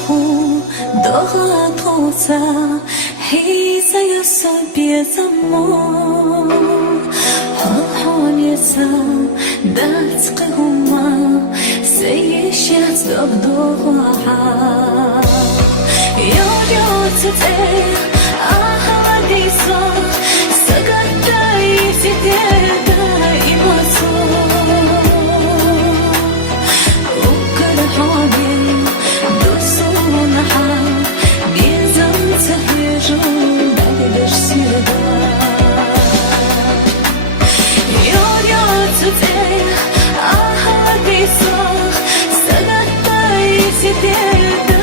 strachu dochodzę i ja sobie za mną Honhonie sam dać qehuma seyishia zabdoha yo tete ahadisa sagata yisiteda imaso Today, I had this song, said that I